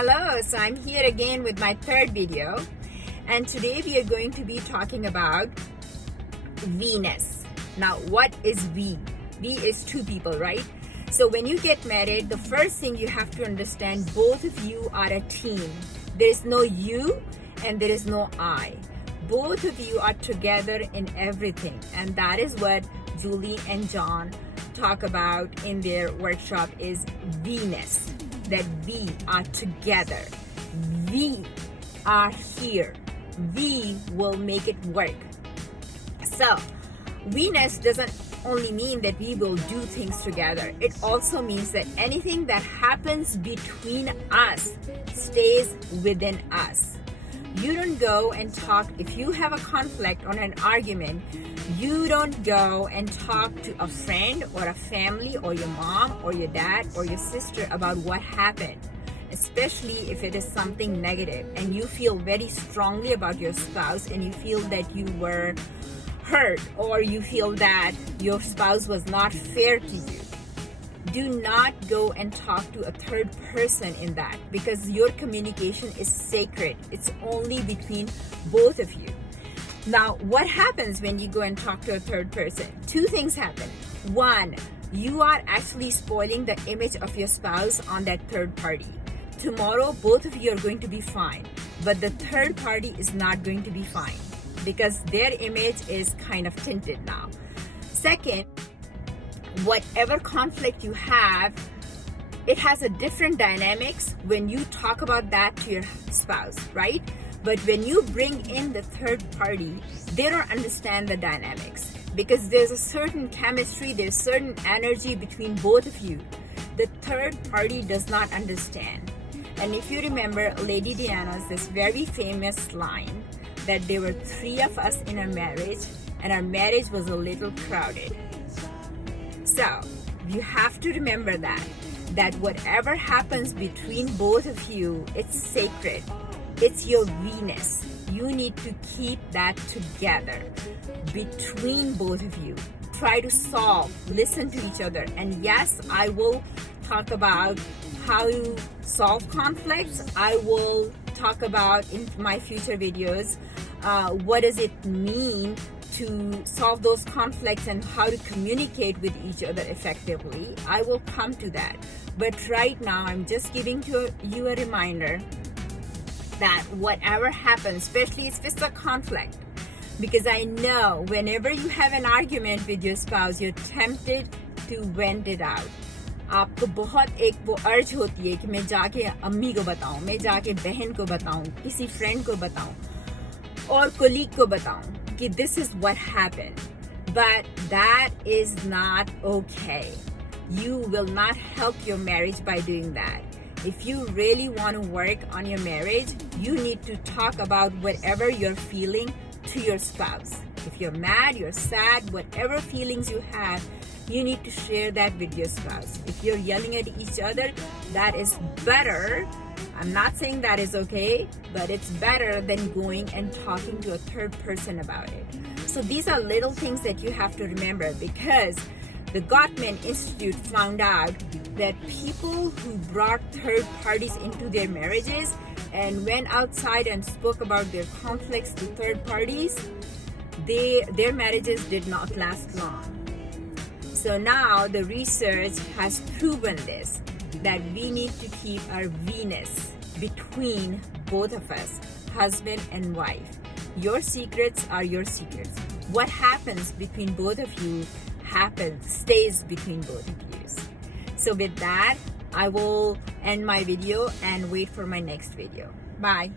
Hello, so I'm here again with my third video, and today we are going to be talking about We-ness. Now, what is we? We is two people, right? So when you get married, the first thing you have to understand, both of you are a team. There is no you and there is no I. Both of you are together in everything, and that is what Julie and John talk about in their workshop is We-ness. That we are together. We are here. We will make it work. So, We-ness doesn't only mean that we will do things together. It also means that anything that happens between us stays within us. You don't go and talk, if you have a conflict or an argument, you don't go and talk to a friend or a family or your mom or your dad or your sister about what happened, especially if it is something negative and you feel very strongly about your spouse and you feel that you were hurt or you feel that your spouse was not fair to you. Do not go and talk to a third person in that, because your communication is sacred. It's only between both of you. Now, what happens when you go and talk to a third person? Two things happen. One, you are actually spoiling the image of your spouse on that third party. Tomorrow, both of you are going to be fine, but the third party is not going to be fine because their image is kind of tinted now. Second, whatever conflict you have, it has a different dynamics when you talk about that to your spouse, right? But when you bring in the third party, they don't understand the dynamics because there's a certain chemistry, there's certain energy between both of you. The third party does not understand. And if you remember Lady Diana's this very famous line that there were three of us in our marriage and our marriage was a little crowded. So you have to remember that whatever happens between both of you, it's sacred. It's your We-ness. You need to keep that together between both of you. Try to solve, listen to each other. And yes, I will talk about how you solve conflicts. I will talk about in my future videos, what does it mean to solve those conflicts and how to communicate with each other effectively. I will come to that. But right now, I'm just giving you a reminder that whatever happens, especially if it's a conflict, because I know whenever you have an argument with your spouse, you're tempted to vent it out. आपको बहुत एक वो अर्ज होती है कि मैं जाके अम्मी को बताऊं, मैं जाके बहन को बताऊं, किसी फ्रेंड को बताऊं और कोलीग को बताऊं कि this is what happened. But that is not okay. You will not help your marriage by doing that. If you really want to work on your marriage, you need to talk about whatever you're feeling to your spouse. If you're mad, you're sad, whatever feelings you have, you need to share that with your spouse. If you're yelling at each other, that is better. I'm not saying that is okay, but it's better than going and talking to a third person about it. So these are little things that you have to remember, because the Gottman Institute found out that people who brought third parties into their marriages and went outside and spoke about their conflicts to third parties, their marriages did not last long. So now the research has proven this, that we need to keep our We-ness between both of us, husband and wife. Your secrets are your secrets. What happens between both of you stays between both of you. So with that, I will end my video and wait for my next video. Bye.